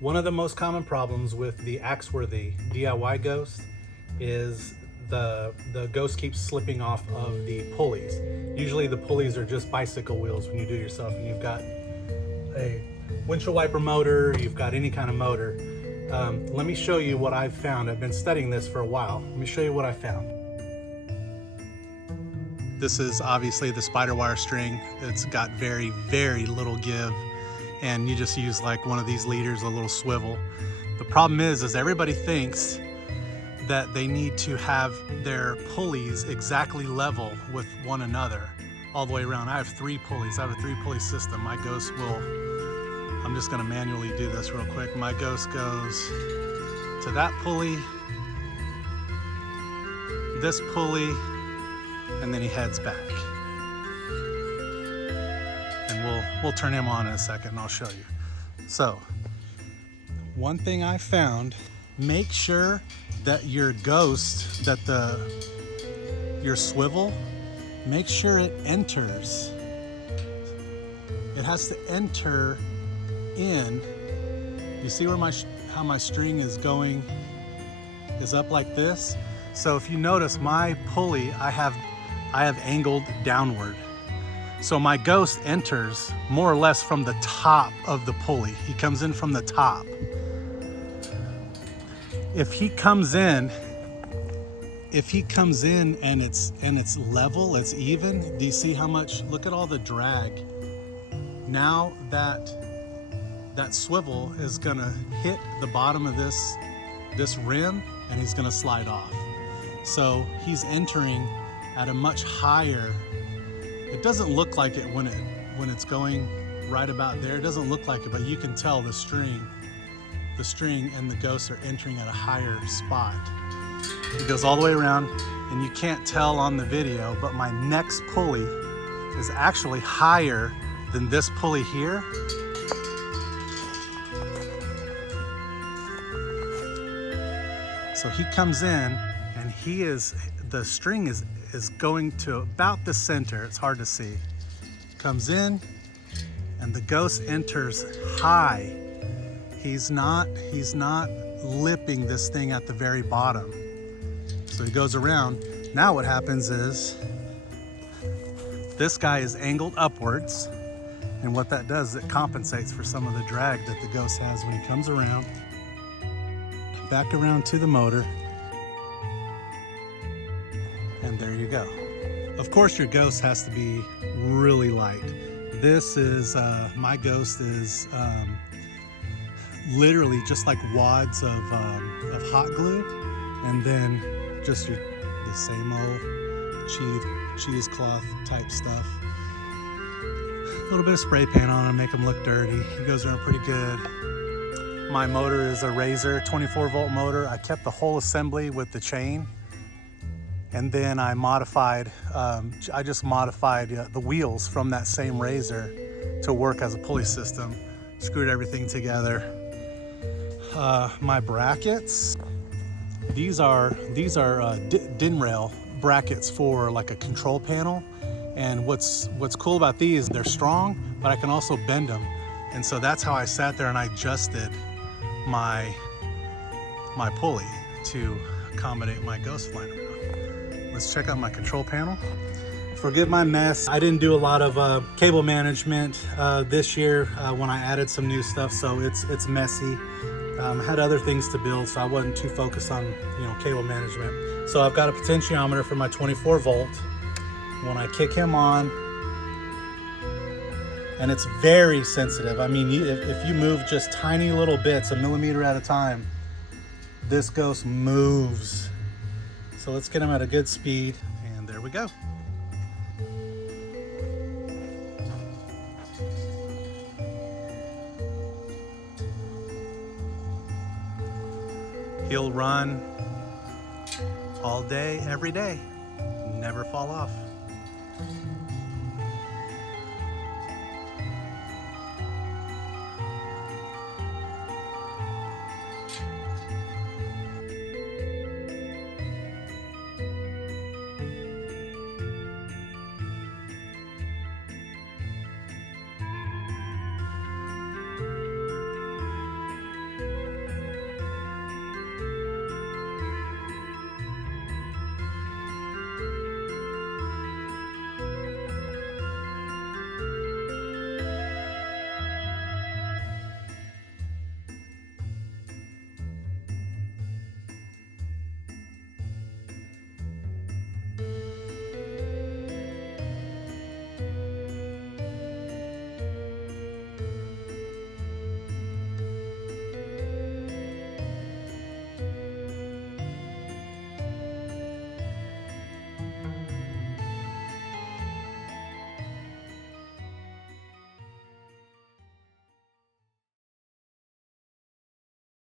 One of the most common problems with the Axworthy DIY Ghost is the ghost keeps slipping off of the pulleys. Usually the pulleys are just bicycle wheels when you do it yourself, and you've got a windshield wiper motor, you've got any kind of motor. Let me show you what I've found. I've been studying this for a while. Let me show you what I found. This is obviously the spider wire string. It's got very, very little give, and you just use like one of these leaders, a little swivel. The problem is everybody thinks that they need to have their pulleys exactly level with one another all the way around. I have 3 pulleys. I have a 3-pulley system. My ghost will, I'm just gonna manually do this real quick. My ghost goes to that pulley, this pulley, and then he heads back. And we'll turn him on in a second and I'll show you. So, one thing I found, make sure that your ghost, that your swivel, make sure it enters. It has to enter in. You see where how my string is going, is up like this? So if you notice, my pulley, I have angled downward. So my ghost enters more or less from the top of the pulley. He comes in from the top. If he comes in and it's level, it's even, do you see how much, look at all the drag. Now that swivel is gonna hit the bottom of this rim and he's gonna slide off. So he's entering at a much higher, it doesn't look like it when it's going right about there. It doesn't look like it, but you can tell the string and the ghosts are entering at a higher spot. It goes all the way around, and you can't tell on the video, but my next pulley is actually higher than this pulley here. So he comes in, and the string is going to about the center. It's hard to see. Comes in, and the ghost enters high. He's not lipping this thing at the very bottom. So he goes around. Now what happens is this guy is angled upwards, and what that does is it compensates for some of the drag that the ghost has when he comes around. Back around to the motor. And there you go. Of course your ghost has to be really light. This is, my ghost is literally just like wads of hot glue, and then just the same old cheesecloth type stuff. A little bit of spray paint on him, make him look dirty. He goes around pretty good. My motor is a Razor 24-volt motor. I kept the whole assembly with the chain, and then I modified, I just modified the wheels from that same Razor to work as a pulley system. Screwed everything together. My brackets, these are DIN rail brackets for like a control panel. And what's cool about these, they're strong, but I can also bend them. And so that's how I sat there and I adjusted my pulley to accommodate my ghost flying around. Let's check out my control panel. Forgive my mess. I didn't do a lot of cable management this year when I added some new stuff, so it's messy. I had other things to build, so I wasn't too focused on cable management. So I've got a potentiometer for my 24 volt. When I kick him on, and it's very sensitive. I mean, if you move just tiny little bits, a millimeter at a time, this ghost moves. So let's get him at a good speed, and there we go. He'll run all day, every day, never fall off.